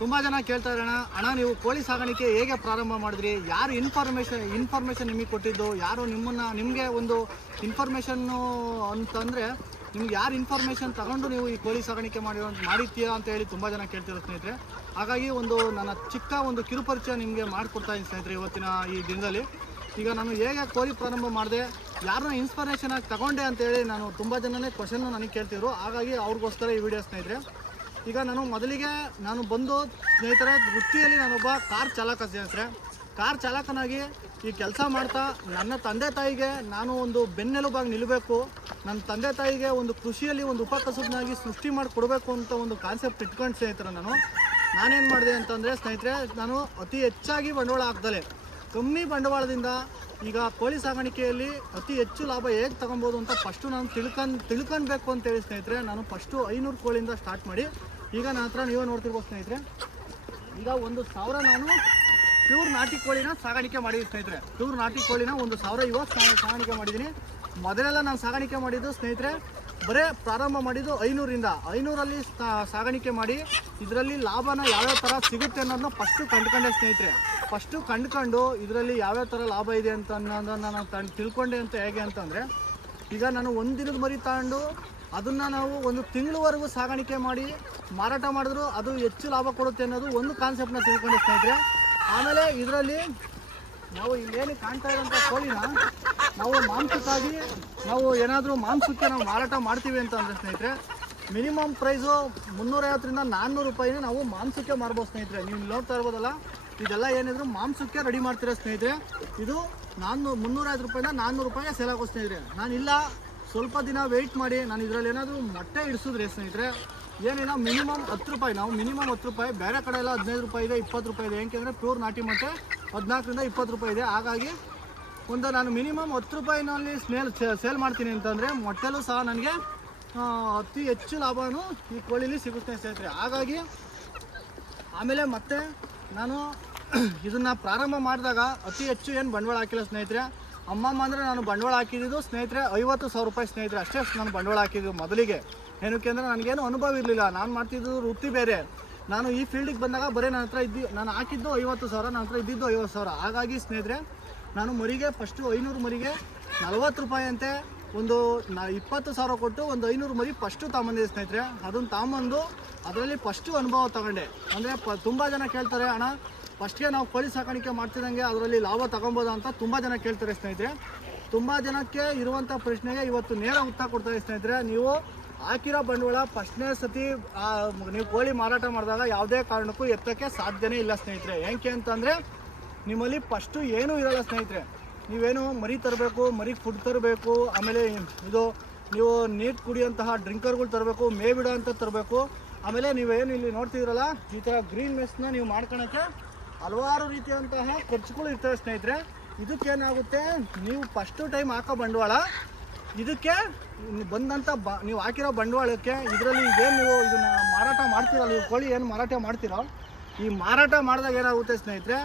ತುಂಬ ಜನ ಕೇಳ್ತಾ ಇರೋಣ, ಅಣ್ಣ ನೀವು ಕೋಳಿ ಸಾಗಾಣಿಕೆ ಹೇಗೆ ಪ್ರಾರಂಭ ಮಾಡಿದ್ರಿ, ಯಾರು ಇನ್ಫಾರ್ಮೇಷನ್ ನಿಮಗೆ ಕೊಟ್ಟಿದ್ದು, ಯಾರು ನಿಮಗೆ ಒಂದು ಇನ್ಫಾರ್ಮೇಷನ್ನು ಅಂತಂದರೆ ನಿಮ್ಗೆ ಯಾರು ಇನ್ಫಾರ್ಮೇಷನ್ ತಗೊಂಡು ನೀವು ಈ ಕೋಳಿ ಸಾಗಾಣಿಕೆ ಮಾಡಿರ್ತೀರಾ ಅಂತ ಹೇಳಿ ತುಂಬ ಜನ ಕೇಳ್ತಿರೋ ಸ್ನೇಹಿತರೆ. ಹಾಗಾಗಿ ನನ್ನ ಚಿಕ್ಕ ಕಿರುಪರಿಚಯ ನಿಮಗೆ ಮಾಡಿಕೊಡ್ತಾ ಇದ್ದೀನಿ ಸ್ನೇಹಿತರೆ ಇವತ್ತಿನ ಈ ದಿನದಲ್ಲಿ. ಈಗ ನಾನು ಹೇಗೆ ಕೋಳಿ ಪ್ರಾರಂಭ ಮಾಡಿದೆ, ಯಾರನ್ನ ಇನ್ಸ್ಪಿರೇಷನ್ ಆಗಿ ತಗೊಂಡೆ ಅಂತೇಳಿ ತುಂಬ ಜನನೇ ಕ್ವಶನ್ನು ನನಗೆ ಕೇಳ್ತಿದ್ರು. ಹಾಗಾಗಿ ಅವ್ರಿಗೋಸ್ಕರ ಈ ವಿಡಿಯೋ ಸ್ನೇಹಿತರೆ. ಈಗ ಮೊದಲಿಗೆ ಬಂದು ಸ್ನೇಹಿತರೆ ವೃತ್ತಿಯಲ್ಲಿ ನಾನೊಬ್ಬ ಕಾರ್ ಚಾಲಕ ಸ್ನೇಹಿತರೆ. ಕಾರ್ ಚಾಲಕನಾಗಿ ಈ ಕೆಲಸ ಮಾಡ್ತಾ ನನ್ನ ತಂದೆ ತಾಯಿಗೆ ನಾನು ಒಂದು ಬೆನ್ನೆಲುಬಾಗಿ ನಿಲ್ಲಬೇಕು, ನನ್ನ ತಂದೆ ತಾಯಿಗೆ ಒಂದು ಕೃಷಿಯಲ್ಲಿ ಒಂದು ಉಪಕಸಬನಾಗಿ ಸೃಷ್ಟಿ ಮಾಡಿ ಕೊಡಬೇಕು ಅಂತ ಒಂದು ಕಾನ್ಸೆಪ್ಟ್ ಇಟ್ಕೊಂಡು ಸ್ನೇಹಿತರೆ ನಾನೇನು ಮಾಡಿದೆ ಅಂತಂದರೆ ಸ್ನೇಹಿತರೆ, ನಾನು ಅತಿ ಹೆಚ್ಚಾಗಿ ಬಂಡವಾಳ ಹಾಕ್ದಲೆ ಕಮ್ಮಿ ಬಂಡವಾಳದಿಂದ ಈಗ ಕೋಳಿ ಸಾಗಾಣಿಕೆಯಲ್ಲಿ ಅತಿ ಹೆಚ್ಚು ಲಾಭ ಹೇಗೆ ತಗೊಬೋದು ಅಂತ ಫಸ್ಟು ನಾನು ತಿಳ್ಕೊಳ್ಬೇಕು ಅಂತೇಳಿ ಸ್ನೇಹಿತರೆ ನಾನು ಫಸ್ಟು 500 ಕೋಳಿಯಿಂದ ಸ್ಟಾರ್ಟ್ ಮಾಡಿ ಈಗ ನನ್ನ ಹತ್ರ ನೀವೇ ನೋಡ್ತಿರ್ಬೋದು ಸ್ನೇಹಿತರೆ. ಈಗ 1,000 ನಾನು ಪ್ಯೂರ್ ನಾಟಿ ಕೋಳಿನ ಸಾಗಾಣಿಕೆ ಮಾಡಿದ್ದೀನಿ ಸ್ನೇಹಿತರೆ. ಪ್ಯೂರ್ ನಾಟಿ ಕೋಳಿನ 1,000 ಇವತ್ತು ಸಾಗಾಣಿಕೆ ಮಾಡಿದ್ದೀನಿ. ಮೊದಲೆಲ್ಲ ನಾನು ಸಾಗಾಣಿಕೆ ಮಾಡಿದ್ದು ಸ್ನೇಹಿತರೆ ಬರೇ ಪ್ರಾರಂಭ ಮಾಡಿದ್ದು 500ರಿಂದ 500ರಲ್ಲಿ ಸಾಗಾಣಿಕೆ ಮಾಡಿ ಇದರಲ್ಲಿ ಲಾಭನ ಯಾವ್ಯಾವ ಥರ ಸಿಗುತ್ತೆ ಅನ್ನೋದನ್ನ ಫಸ್ಟು ಕಂಡುಕೊಂಡೆ ಸ್ನೇಹಿತರೆ. ಫಸ್ಟು ಕಂಡುಕೊಂಡು ಇದರಲ್ಲಿ ಯಾವ್ಯಾವ ಥರ ಲಾಭ ಇದೆ ಅಂತ ಅನ್ನೋದನ್ನು ನಾನು ತಿಳ್ಕೊಂಡೆ ಅಂತ ಹೇಗೆ ಅಂತಂದರೆ, ಈಗ ನಾನು ಒಂದು ದಿನದ ಮರಿ ತಗೊಂಡು ಅದನ್ನು ನಾವು 1 ತಿಂಗಳವರೆಗೂ ಸಾಗಾಣಿಕೆ ಮಾಡಿ ಮಾರಾಟ ಮಾಡಿದ್ರು ಅದು ಹೆಚ್ಚು ಲಾಭ ಕೊಡುತ್ತೆ ಅನ್ನೋದು ಒಂದು ಕಾನ್ಸೆಪ್ಟನ್ನ ತಿಳ್ಕೊಂಡೆ ಸ್ನೇಹಿತರೆ. ಆಮೇಲೆ ಇದರಲ್ಲಿ ನಾವು ಇಲ್ಲೇನು ಕಾಣ್ತಾ ಇರೋಂಥ ಕೋಳಿನ ನಾವು ಮಾಂಸಕ್ಕಾಗಿ ನಾವು ಏನಾದರೂ ಮಾಂಸಕ್ಕೆ ನಾವು ಮಾರಾಟ ಮಾಡ್ತೀವಿ ಅಂತ ಅಂದರೆ ಸ್ನೇಹಿತರೆ ಮಿನಿಮಮ್ ಪ್ರೈಸು 350ರಿಂದ 400 ರೂಪಾಯಿನ ನಾವು ಮಾಂಸಕ್ಕೆ ಮಾರ್ಬೋದು ಸ್ನೇಹಿತರೆ. ನೀವು ನೋಡ್ತಾ ಇರ್ಬೋದಲ್ಲ, ಇದೆಲ್ಲ ಏನಿದ್ರು ಮಾಂಸಕ್ಕೆ ರೆಡಿ ಮಾಡ್ತೀರಾ ಸ್ನೇಹಿತರೆ. ಇದು 350 ರೂಪಾಯಿಂದ 400 ರೂಪಾಯಿಗೆ ಸೇಲ್ ಆಗೋ ಸ್ನೇಹಿತರೆ. ನಾನಿಲ್ಲ ಸ್ವಲ್ಪ ದಿನ ವೆಯ್ಟ್ ಮಾಡಿ ನಾನು ಇದರಲ್ಲಿ ಏನಾದರೂ ಮೊಟ್ಟೆ ಇಡಿಸಿದ್ರೆ ಸ್ನೇಹಿತರೆ ಏನಿಲ್ಲ ಮಿನಿಮಮ್ 10 ರೂಪಾಯಿ, ನಾವು ಮಿನಿಮಮ್ 10 ರೂಪಾಯಿ, ಬೇರೆ ಕಡೆ ಎಲ್ಲ 15 ರೂಪಾಯಿ ಇದೆ, 20 ರೂಪಾಯಿ ಇದೆ. ಏಕೆಂದರೆ ಪ್ಯೂರ್ ನಾಟಿ ಮೊಟ್ಟೆ 14ರಿಂದ 20 ರೂಪಾಯಿ ಇದೆ. ಹಾಗಾಗಿ ನಾನು ಮಿನಿಮಮ್ 10 ರೂಪಾಯಿನಲ್ಲಿ ಸೇಲ್ ಮಾಡ್ತೀನಿ ಅಂತಂದರೆ ಮೊಟ್ಟೆಲೂ ಸಹ ನನಗೆ ಅತಿ ಹೆಚ್ಚು ಲಾಭವೂ ಈ ಕೋಳಿಲಿ ಸಿಗುತ್ತೆ ಸ್ನೇಹಿತರೆ. ಹಾಗಾಗಿ ಆಮೇಲೆ ಮತ್ತೆ ನಾನು ಇದನ್ನು ಪ್ರಾರಂಭ ಮಾಡಿದಾಗ ಅತಿ ಹೆಚ್ಚು ಏನು ಬಂಡವಾಳ ಹಾಕಿಲ್ಲ ಸ್ನೇಹಿತರೆ. ಅಮ್ಮಮ್ಮ ಅಂದರೆ ನಾನು ಬಂಡವಾಳ ಹಾಕಿದ್ದು ಸ್ನೇಹಿತರೆ 50,000 ರೂಪಾಯಿ ಸ್ನೇಹಿತರೆ, ಅಷ್ಟೇ ನಾನು ಬಂಡವಾಳ ಹಾಕಿದ್ದು ಮೊದಲಿಗೆ. ಏನಕ್ಕೆ ಅಂದರೆ ನನಗೇನು ಅನುಭವ ಇರಲಿಲ್ಲ, ನಾನು ಮಾಡ್ತಿದ್ದು ವೃತ್ತಿ ಬೇರೆ. ನಾನು ಈ ಫೀಲ್ಡಿಗೆ ಬಂದಾಗ ಬರೀ ನನ್ನ ಹತ್ರ ನಾನು ಹಾಕಿದ್ದು 50,000, ನನ್ನ ಹತ್ರ ಇದ್ದಿದ್ದು 50,000. ಹಾಗಾಗಿ ಸ್ನೇಹಿತರೆ ನಾನು ಮರಿಗೆ ಫಸ್ಟು 500 ಮರಿಗೆ 40 ರೂಪಾಯಿ ಅಂತೆ 20,000 ಕೊಟ್ಟು 500 ಮರಿ ಫಸ್ಟು ತಗೊಂಬಂದಿದ್ದೆ ಸ್ನೇಹಿತರೆ. ಅದನ್ನು ತಗೊಂಬಂದು ಅದರಲ್ಲಿ ಫಸ್ಟು ಅನುಭವ ತಗೊಂಡೆ. ಅಂದರೆ ತುಂಬ ಜನ ಕೇಳ್ತಾರೆ, ಅಣ್ಣ ಫಸ್ಟ್ಗೆ ನಾವು ಕೋಳಿ ಸಾಕಾಣಿಕೆ ಮಾಡ್ತಿದ್ದಂಗೆ ಅದರಲ್ಲಿ ಲಾಭ ತಗೊಬೋದಾ ಅಂತ ತುಂಬ ಜನ ಕೇಳ್ತಾರೆ ಸ್ನೇಹಿತರೆ. ತುಂಬ ಜನಕ್ಕೆ ಇರುವಂಥ ಪ್ರಶ್ನೆಗೆ ಇವತ್ತು ನೇರ ಉತ್ತರ ಕೊಡ್ತಾರೆ ಸ್ನೇಹಿತರೆ. ನೀವು ಹಾಕಿರೋ ಬಂಡವಾಳ ಫಸ್ಟ್ನೇ ಸತಿ ನೀವು ಕೋಳಿ ಮಾರಾಟ ಮಾಡಿದಾಗ ಯಾವುದೇ ಕಾರಣಕ್ಕೂ ಎತ್ತಕ್ಕೆ ಸಾಧ್ಯನೇ ಇಲ್ಲ ಸ್ನೇಹಿತರೆ. ಏನಕ್ಕೆ ಅಂತಂದರೆ ನಿಮ್ಮಲ್ಲಿ ಫಸ್ಟು ಏನೂ ಇರೋಲ್ಲ ಸ್ನೇಹಿತರೆ. ನೀವೇನು ಮರಿ ತರಬೇಕು, ಮರಿಗೆ ಫುಡ್ ತರಬೇಕು, ಆಮೇಲೆ ನೀವು ನೀರು ಕುಡಿಯೋಂತಹ ಡ್ರಿಂಕರ್ಗಳು ತರಬೇಕು, ಮೇವಿಡೋ ಅಂತ ತರಬೇಕು. ಆಮೇಲೆ ನೀವೇನು ಇಲ್ಲಿ ನೋಡ್ತಿದ್ರಲ್ಲ ಈ ಥರ ಗ್ರೀನ್ ಮೆಸ್ನ ನೀವು ಮಾಡ್ಕೊಳಕ್ಕೆ ಹಲವಾರು ರೀತಿಯಂತಹ ಖರ್ಚುಗಳು ಇರ್ತವೆ ಸ್ನೇಹಿತರೆ. ಇದಕ್ಕೇನಾಗುತ್ತೆ, ನೀವು ಫಸ್ಟು ಟೈಮ್ ಹಾಕೋ ಬಂಡವಾಳ ಇದಕ್ಕೆ ಬಂದಂಥ ನೀವು ಹಾಕಿರೋ ಬಂಡವಾಳಕ್ಕೆ ಇದರಲ್ಲಿ ಏನು ನೀವು ಇದನ್ನು ಮಾರಾಟ ಮಾಡ್ತೀರಲ್ಲ, ನೀವು ಕೋಳಿ ಏನು ಮಾರಾಟ ಮಾಡ್ತೀರೋ ಈ ಮಾರಾಟ ಮಾಡಿದಾಗ ಏನಾಗುತ್ತೆ ಸ್ನೇಹಿತರೆ,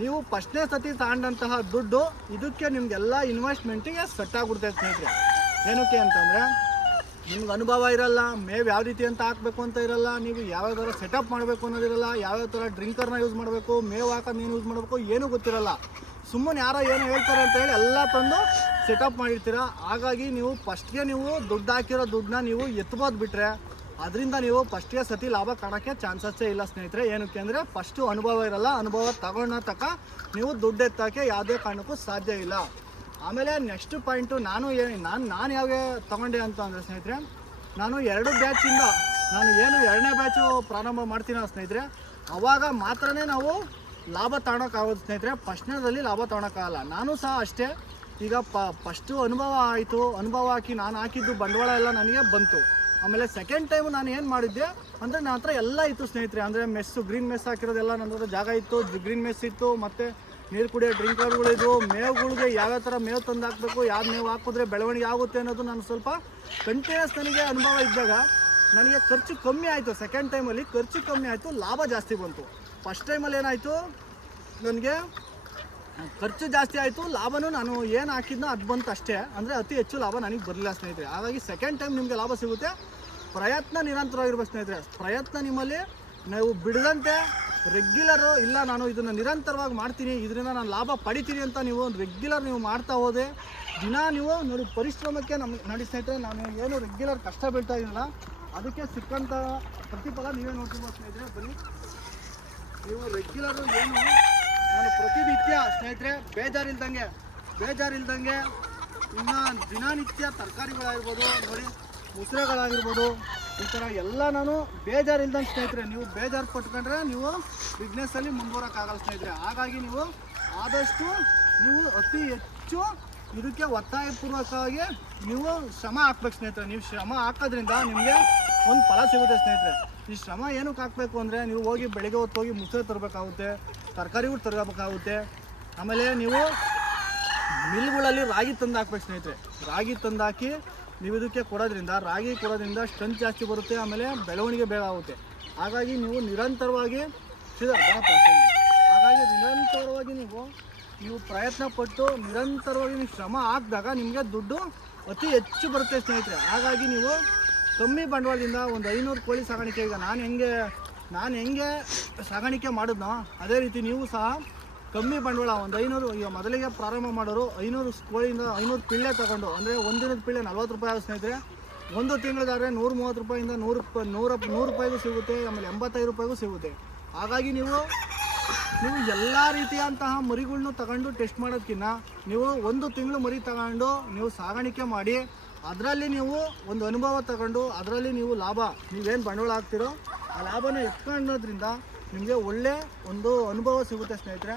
ನೀವು ಫಸ್ಟ್ನೇ ಸತಿ ತಗೊಂಡಂತಹ ದುಡ್ಡು ಇದಕ್ಕೆ ನಿಮಗೆಲ್ಲ ಇನ್ವೆಸ್ಟ್ಮೆಂಟಿಗೆ ಸೆಟ್ ಆಗಿಬಿಡ್ತೈತೆ ಸ್ನೇಹಿತರೆ. ಏನಕ್ಕೆ ಅಂತಂದರೆ ನಿಮ್ಗೆ ಅನುಭವ ಇರಲ್ಲ, ಮೇವು ಯಾವ ರೀತಿ ಅಂತ ಹಾಕಬೇಕು ಅಂತ ಇರಲ್ಲ, ನೀವು ಯಾವ್ಯಾವ ಥರ ಸೆಟಪ್ ಮಾಡಬೇಕು ಅನ್ನೋದಿರಲ್ಲ, ಯಾವ್ಯಾವ ಥರ ಡ್ರಿಂಕರ್ನ ಯೂಸ್ ಮಾಡಬೇಕು, ಮೇವು ಹಾಕೋದು ಏನು ಯೂಸ್ ಮಾಡಬೇಕು ಏನೂ ಗೊತ್ತಿರಲ್ಲ. ಸುಮ್ಮನೆ ಯಾರೋ ಏನೋ ಹೇಳ್ತಾರೆ ಅಂತ ಹೇಳಿ ಎಲ್ಲ ತಂದು ಸೆಟಪ್ ಮಾಡಿರ್ತೀರ. ಹಾಗಾಗಿ ನೀವು ಫಸ್ಟ್ಗೆ ನೀವು ದುಡ್ಡು ಹಾಕಿರೋ ದುಡ್ಡನ್ನ ನೀವು ಎತ್ಬೋದು ಬಿಟ್ಟರೆ ಅದರಿಂದ ನೀವು ಫಸ್ಟ್ಗೆ ಸತಿ ಲಾಭ ಕಾಣೋಕ್ಕೆ ಚಾನ್ಸಸ್ಸೇ ಇಲ್ಲ ಸ್ನೇಹಿತರೆ. ಏನಕ್ಕೆ ಅಂದರೆ ಫಸ್ಟು ಅನುಭವ ಇರಲ್ಲ, ಅನುಭವ ತಕ್ಕ ನೀವು ದುಡ್ಡು ಎತ್ತೋಕ್ಕೆ ಯಾವುದೇ ಕಾರಣಕ್ಕೂ ಸಾಧ್ಯ ಇಲ್ಲ. ಆಮೇಲೆ ನೆಕ್ಸ್ಟ್ ಪಾಯಿಂಟು ನಾನು ಯಾವಾಗ ತಗೊಂಡೆ ಅಂತ ಅಂದರೆ ಸ್ನೇಹಿತರೆ, ನಾನು 2 ಬ್ಯಾಚಿಂದ ನಾನು ಏನು 2ನೇ ಬ್ಯಾಚು ಪ್ರಾರಂಭ ಮಾಡ್ತೀನೋ ಸ್ನೇಹಿತರೆ ಆವಾಗ ಮಾತ್ರನೇ ನಾವು ಲಾಭ ತಗೊಳಕ್ಕಾಗೋದು ಸ್ನೇಹಿತರೆ. ಫಸ್ಟ್ನೇದಲ್ಲಿ ಲಾಭ ತಗೊಳಕ್ಕಾಗಲ್ಲ. ನಾನು ಸಹ ಅಷ್ಟೇ. ಈಗ ಫಸ್ಟು ಅನುಭವ ಆಯಿತು, ಅನುಭವ ಹಾಕಿ ನಾನು ಹಾಕಿದ್ದು ಬಂಡವಾಳ ಎಲ್ಲ ನನಗೆ ಬಂತು. ಆಮೇಲೆ ಸೆಕೆಂಡ್ ಟೈಮು ನಾನು ಏನು ಮಾಡಿದ್ದೆ ಅಂದರೆ ನನ್ನ ಹತ್ರ ಎಲ್ಲ ಇತ್ತು ಸ್ನೇಹಿತರೆ. ಅಂದರೆ ಮೆಸ್ಸು ಗ್ರೀನ್ ಮೆಸ್ ಹಾಕಿರೋದೆಲ್ಲ ನನ್ನ ಹತ್ರ ಜಾಗ ಇತ್ತು, ಗ್ರೀನ್ ಮೆಸ್ ಇತ್ತು, ಮತ್ತು ನೀರು ಕುಡಿಯೋ ಡ್ರಿಂಕರ್ಗಳಿದ್ವು, ಮೇವುಗಳಿಗೆ ಯಾವ್ಯಾವ ಥರ ಮೇವು ತಂದು ಹಾಕಬೇಕು, ಯಾವ ಮೇವು ಹಾಕಿದ್ರೆ ಬೆಳವಣಿಗೆ ಆಗುತ್ತೆ ಅನ್ನೋದು ನಾನು ಸ್ವಲ್ಪ ಕಂಟಿನ್ಯೂಸ್ ನನಗೆ ಅನುಭವ ಇದ್ದಾಗ ನನಗೆ ಖರ್ಚು ಕಮ್ಮಿ ಆಯಿತು. ಸೆಕೆಂಡ್ ಟೈಮಲ್ಲಿ ಖರ್ಚು ಕಮ್ಮಿ ಆಯಿತು, ಲಾಭ ಜಾಸ್ತಿ ಬಂತು. ಫಸ್ಟ್ ಟೈಮಲ್ಲಿ ಏನಾಯಿತು, ನನಗೆ ಖರ್ಚು ಜಾಸ್ತಿ ಆಯಿತು, ಲಾಭನೂ ನಾನು ಏನು ಹಾಕಿದ್ನೋ ಅದು ಬಂತು ಅಷ್ಟೇ. ಅಂದರೆ ಅತಿ ಹೆಚ್ಚು ಲಾಭ ನನಗೆ ಬರಲಿಲ್ಲ ಸ್ನೇಹಿತರೆ. ಹಾಗಾಗಿ ಸೆಕೆಂಡ್ ಟೈಮ್ ನಿಮಗೆ ಲಾಭ ಸಿಗುತ್ತೆ, ಪ್ರಯತ್ನ ನಿರಂತರವಾಗಿರ್ಬೇಕು ಸ್ನೇಹಿತರೆ. ಪ್ರಯತ್ನ ನಿಮ್ಮಲ್ಲಿ ನಾವು ಬಿಡದಂತೆ ರೆಗ್ಯುಲರು ಇಲ್ಲ ನಾನು ಇದನ್ನು ನಿರಂತರವಾಗಿ ಮಾಡ್ತೀನಿ, ಇದರಿಂದ ನಾನು ಲಾಭ ಪಡಿತೀನಿ ಅಂತ ನೀವು ರೆಗ್ಯುಲರ್ ನೀವು ಮಾಡ್ತಾ ಹೋದೆ ದಿನ ನೀವು ನೋಡಿ ಪರಿಶ್ರಮಕ್ಕೆ ನೋಡಿ ಸ್ನೇಹಿತರೆ, ನಾನು ಏನು ರೆಗ್ಯುಲರ್ ಕಷ್ಟ ಬೀಳ್ತಾ ಇದ್ದೀನಲ್ಲ ಅದಕ್ಕೆ ಸಿಕ್ಕಂಥ ಪ್ರತಿಫಲ ನೀವೇ ನೋಡ್ತಿರ್ಬೋದು ಸ್ನೇಹಿತರೆ. ಬನ್ನಿ, ನೀವು ರೆಗ್ಯುಲರು ಏನು ನಾನು ಪ್ರತಿನಿತ್ಯ ಸ್ನೇಹಿತರೆ ಬೇಜಾರಿಲ್ದಂಗೆ ಇನ್ನು ದಿನನಿತ್ಯ ತರಕಾರಿಗಳಾಗಿರ್ಬೋದು ನೋಡಿ, ಮುಸ್ರೆಗಳಾಗಿರ್ಬೋದು, ಈ ಥರ ಎಲ್ಲ ನಾನು ಬೇಜಾರಿಲ್ದಂಗೆ ಸ್ನೇಹಿತರೆ, ನೀವು ಬೇಜಾರು ಪಟ್ಕೊಂಡ್ರೆ ನೀವು ಬಿಸ್ನೆಸ್ಸಲ್ಲಿ ಮುಂದುವರೋಕ್ಕಾಗಲ್ಲ ಸ್ನೇಹಿತರೆ. ಹಾಗಾಗಿ ನೀವು ಆದಷ್ಟು ನೀವು ಅತಿ ಹೆಚ್ಚು ಇದಕ್ಕೆ ಒತ್ತಾಯಪೂರ್ವಕವಾಗಿ ನೀವು ಶ್ರಮ ಹಾಕ್ಬೇಕು ಸ್ನೇಹಿತರೆ. ನೀವು ಶ್ರಮ ಹಾಕೋದ್ರಿಂದ ನಿಮಗೆ ಒಂದು ಫಲ ಸಿಗುತ್ತೆ ಸ್ನೇಹಿತರೆ. ಈ ಶ್ರಮ ಏನಕ್ಕೆ ಹಾಕಬೇಕು ಅಂದರೆ, ನೀವು ಹೋಗಿ ಬೆಳಗ್ಗೆ ಹೊತ್ತು ಹೋಗಿ ಮುಸ್ರೆ ತರಬೇಕಾಗುತ್ತೆ, ತರಕಾರಿಗಳು ತರಬೇಕಾಗುತ್ತೆ, ಆಮೇಲೆ ನೀವು ಮಿಲ್ಗಳಲ್ಲಿ ರಾಗಿ ತಂದು ಹಾಕ್ಬೇಕು ಸ್ನೇಹಿತರೆ. ರಾಗಿ ತಂದು ಹಾಕಿ ನೀವು ಇದಕ್ಕೆ ರಾಗಿ ಕೊಡೋದ್ರಿಂದ ಸ್ಟ್ರೆಂತ್ ಜಾಸ್ತಿ ಬರುತ್ತೆ, ಆಮೇಲೆ ಬೆಳವಣಿಗೆ ಬೇಗ ಆಗುತ್ತೆ. ಹಾಗಾಗಿ ನೀವು ನಿರಂತರವಾಗಿ ನೀವು ಪ್ರಯತ್ನ ಪಟ್ಟು ನಿರಂತರವಾಗಿ ನೀವು ಶ್ರಮ ಹಾಕಿದಾಗ ನಿಮಗೆ ದುಡ್ಡು ಅತಿ ಹೆಚ್ಚು ಬರುತ್ತೆ ಸ್ನೇಹಿತರೆ. ಹಾಗಾಗಿ ನೀವು ಕಮ್ಮಿ ಬಂಡವಾಳದಿಂದ ಒಂದು 500 ಕೋಳಿ ಸಾಗಾಣಿಕೆ, ಈಗ ನಾನು ಹೆಂಗೆ ಸಾಗಾಣಿಕೆ ಮಾಡಿದ್ನೋ ಅದೇ ರೀತಿ ನೀವು ಸಹ ಕಮ್ಮಿ ಬಂಡವಾಳ ಒಂದು 500, ಈಗ ಮೊದಲಿಗೆ ಪ್ರಾರಂಭ ಮಾಡೋರು 500 ಕೋಳಿಯಿಂದ 500 ಪಿಳ್ಳೆ ತಗೊಂಡು, ಅಂದರೆ ಒಂದಿನದ ಪಿಳ್ಳೆ 40 ರೂಪಾಯಿ ಆಗುತ್ತೆ ಸ್ನೇಹಿತರೆ. ಒಂದು ತಿಂಗಳಿಗಾದರೆ 130 ರೂಪಾಯಿಂದ 100 ರೂಪಾಯಿಗೂ ಸಿಗುತ್ತೆ, ಆಮೇಲೆ 85 ರೂಪಾಯಿಗೂ ಸಿಗುತ್ತೆ. ಹಾಗಾಗಿ ನೀವು ಎಲ್ಲ ರೀತಿಯಂತಹ ಮರಿಗಳ್ನು ತಗೊಂಡು ಟೆಸ್ಟ್ ಮಾಡೋದಕ್ಕಿಂತ ನೀವು ಒಂದು ತಿಂಗಳು ಮರಿ ತಗೊಂಡು ನೀವು ಸಾಗಾಣಿಕೆ ಮಾಡಿ ಅದರಲ್ಲಿ ನೀವು ಒಂದು ಅನುಭವ ತಗೊಂಡು ಅದರಲ್ಲಿ ನೀವು ನೀವೇನು ಬಂಡವಾಳ ಹಾಕ್ತಿರೋ ಆ ಲಾಭನ ಎತ್ಕೊಳ್ಳೋದ್ರಿಂದ ನಿಮಗೆ ಒಳ್ಳೆ ಒಂದು ಅನುಭವ ಸಿಗುತ್ತೆ ಸ್ನೇಹಿತರೆ.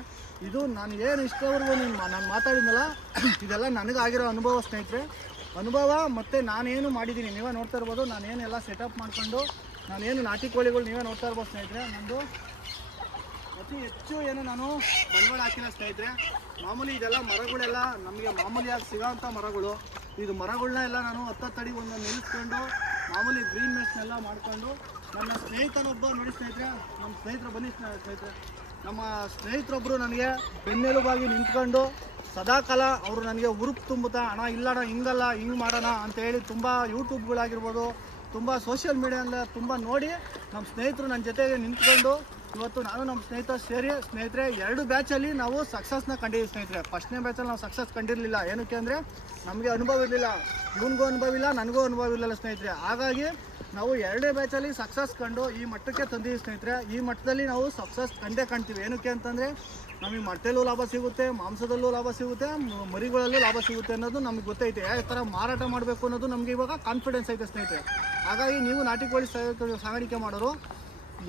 ಇದು ನಾನು ಏನು ಇಷ್ಟವರೆಗೂ ನಾನು ಮಾತಾಡಿದ್ನಲ್ಲ ಇದೆಲ್ಲ ನನಗಾಗಿರೋ ಅನುಭವ ಸ್ನೇಹಿತರೆ. ಅನುಭವ ಮತ್ತು ನಾನೇನು ಮಾಡಿದ್ದೀನಿ ನೀವೇ ನೋಡ್ತಾ ಇರ್ಬೋದು. ನಾನೇನೆಲ್ಲ ಸೆಟಪ್ ಮಾಡ್ಕೊಂಡು ನಾನೇನು ನಾಟಿ ಕೋಳಿಗಳು ನೀವೇ ನೋಡ್ತಾ ಇರ್ಬೋದು ಸ್ನೇಹಿತರೆ. ನಂದು ಅತಿ ಹೆಚ್ಚು ಏನು ನಾನು ಬಂಡವಾಳ ಹಾಕಿಲ್ಲ ಸ್ನೇಹಿತರೆ. ಮಾಮೂಲಿ ಇದೆಲ್ಲ ಮರಗಳೆಲ್ಲ ನಮಗೆ ಮಾಮೂಲಿಯಾಗಿ ಸಿಗೋವಂಥ ಮರಗಳು. ಇದು ಮರಗಳನ್ನ ಎಲ್ಲ ನಾನು 10 ಅಡಿ ಒಂದೊಂದು ನಿಲ್ಲಿಸ್ಕೊಂಡು ಮಾಮೂಲಿ ಗ್ರೀನ್ ಮೆಸ್ನೆಲ್ಲ ಮಾಡಿಕೊಂಡು ನನ್ನ ಸ್ನೇಹಿತನೊಬ್ಬ ನೋಡಿ ಸ್ನೇಹಿತರೆ, ನಮ್ಮ ಸ್ನೇಹಿತರು ಬನ್ನಿ ಸ್ನೇಹಿತರೆ, ನಮ್ಮ ಸ್ನೇಹಿತರೊಬ್ಬರು ನನಗೆ ಬೆನ್ನೆಲುಬಾಗಿ ನಿಂತ್ಕೊಂಡು ಸದಾಕಾಲ ಅವರು ನನಗೆ ಉರುಪು ತುಂಬುತ್ತಾ ಅಣ್ಣ ಇಲ್ಲಣ್ಣ ಹಿಂಗಲ್ಲ ಹಿಂಗೆ ಮಾಡೋಣ ಅಂತೇಳಿ ತುಂಬ ಯೂಟ್ಯೂಬ್ಗಳಾಗಿರ್ಬೋದು, ತುಂಬ ಸೋಷಿಯಲ್ ಮೀಡಿಯಾಲ್ಲ ತುಂಬ ನೋಡಿ ನಮ್ಮ ಸ್ನೇಹಿತರು ನನ್ನ ಜೊತೆಗೆ ನಿಂತ್ಕೊಂಡು ಇವತ್ತು ನಾನು ನಮ್ಮ ಸ್ನೇಹಿತರೆ 2 ಬ್ಯಾಚಲ್ಲಿ ನಾವು ಸಕ್ಸಸ್ನ ಕಂಡಿದ್ದೀವಿ ಸ್ನೇಹಿತರೆ. ಫಸ್ಟ್ನೇ ಬ್ಯಾಚಲ್ಲಿ ನಾವು ಸಕ್ಸಸ್ ಕಂಡಿರಲಿಲ್ಲ. ಏನಕ್ಕೆ ಅಂದರೆ ನಮಗೆ ಅನುಭವ ಇರಲಿಲ್ಲ, ಇವನಿಗೂ ಅನುಭವ ಇಲ್ಲ, ನನಗೂ ಅನುಭವ ಇರಲಿಲ್ಲ ಸ್ನೇಹಿತರೆ. ಹಾಗಾಗಿ ನಾವು 2ನೇ ಬ್ಯಾಚಲ್ಲಿ ಸಕ್ಸಸ್ ಕಂಡು ಈ ಮಟ್ಟಕ್ಕೆ ತಂದಿದ್ದೀವಿ ಸ್ನೇಹಿತರೆ. ಈ ಮಟ್ಟದಲ್ಲಿ ನಾವು ಸಕ್ಸಸ್ ಕಾಣ್ತೀವಿ. ಏನಕ್ಕೆ ಅಂತಂದರೆ ನಮಗೆ ಮೊಟ್ಟೆಲೂ ಲಾಭ ಸಿಗುತ್ತೆ, ಮಾಂಸದಲ್ಲೂ ಲಾಭ ಸಿಗುತ್ತೆ, ಮರಿಗಳಲ್ಲೂ ಲಾಭ ಸಿಗುತ್ತೆ ಅನ್ನೋದು ನಮಗೆ ಗೊತ್ತೈತೆ. ಯಾವ ಥರ ಮಾರಾಟ ಮಾಡಬೇಕು ಅನ್ನೋದು ನಮಗೆ ಇವಾಗ ಕಾನ್ಫಿಡೆನ್ಸ್ ಐತೆ ಸ್ನೇಹಿತರೆ. ಹಾಗಾಗಿ ನೀವು ನಾಟಿ ಕೋಳಿ ಸಾಗಾಣಿಕೆ ಮಾಡೋರು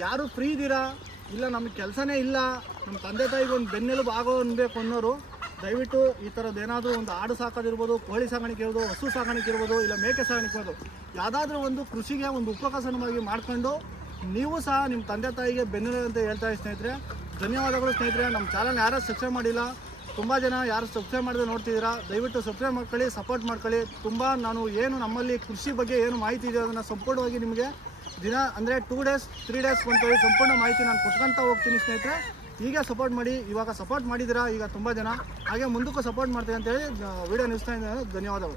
ಯಾರು ಫ್ರೀ ಇದ್ದೀರಾ, ಇಲ್ಲ ನಮಗೆ ಕೆಲಸನೇ ಇಲ್ಲ, ನಮ್ಮ ತಂದೆ ತಾಯಿಗೆ ಒಂದು ಬೆನ್ನೆಲುಬು ಅನ್ಬೇಕು ಅನ್ನೋರು ದಯವಿಟ್ಟು ಈ ಥರದ್ದು ಏನಾದರೂ ಒಂದು ಆಡು ಸಾಕೋದಿರ್ಬೋದು, ಕೋಳಿ ಸಾಗಾಣಿಕೆ ಇರ್ಬೋದು, ಹಸು ಸಾಗಾಣಿಕೆ ಇರ್ಬೋದು, ಇಲ್ಲ ಮೇಕೆ ಸಾಗಾಣಿಕೆ ಇರ್ಬೋದು, ಯಾವುದಾದ್ರೂ ಒಂದು ಕೃಷಿಗೆ ಒಂದು ಉಪಕಸನವಾಗಿ ಮಾಡ್ಕೊಂಡು ನೀವು ಸಹ ನಿಮ್ಮ ತಂದೆ ತಾಯಿಗೆ ಬೆನ್ನೆಲುಬು ಅಂತ ಹೇಳ್ತಾ ಸ್ನೇಹಿತರೆ. ಧನ್ಯವಾದಗಳು ಸ್ನೇಹಿತರೆ. ನಮ್ಮ ಚಾನಲ್ ಯಾರು ಸಬ್ಸ್ಕ್ರೈಬ್ ಮಾಡಿಲ್ಲ, ತುಂಬ ಜನ ಯಾರು ಸಬ್ಸ್ಕ್ರೈಬ್ ಮಾಡಿದ್ರೆ ನೋಡ್ತಿದ್ದೀರಾ, ದಯವಿಟ್ಟು ಸಬ್ಸ್ಕ್ರೈಬ್ ಮಾಡ್ಕೊಳ್ಳಿ, ಸಪೋರ್ಟ್ ಮಾಡ್ಕೊಳ್ಳಿ. ತುಂಬ ನಾನು ಏನು ನಮ್ಮಲ್ಲಿ ಕೃಷಿ ಬಗ್ಗೆ ಏನು ಮಾಹಿತಿ ಇದೆ ಅದನ್ನು ಸಂಪೂರ್ಣವಾಗಿ ನಿಮಗೆ ದಿನ ಅಂದರೆ 2 ಡೇಸ್ 3 ಡೇಸ್ ಬಂತು ಸಂಪೂರ್ಣ ಮಾಹಿತಿ ನಾನು ಕೊಟ್ಕೊಳ್ತಾ ಹೋಗ್ತೀನಿ ಸ್ನೇಹಿತರೆ. ಹೀಗೆ ಸಪೋರ್ಟ್ ಮಾಡಿ, ಇವಾಗ ಸಪೋರ್ಟ್ ಮಾಡಿದ್ದೀರಾ ಈಗ ತುಂಬ ಜನ, ಹಾಗೆ ಮುಂದಕ್ಕೂ ಸಪೋರ್ಟ್ ಮಾಡ್ತೀನಿ ಅಂತೇಳಿ ವಿಡಿಯೋ ನಿಲ್ಲಿಸ್ತಾ ಇದ್ದೀನಿ. ಧನ್ಯವಾದಗಳು.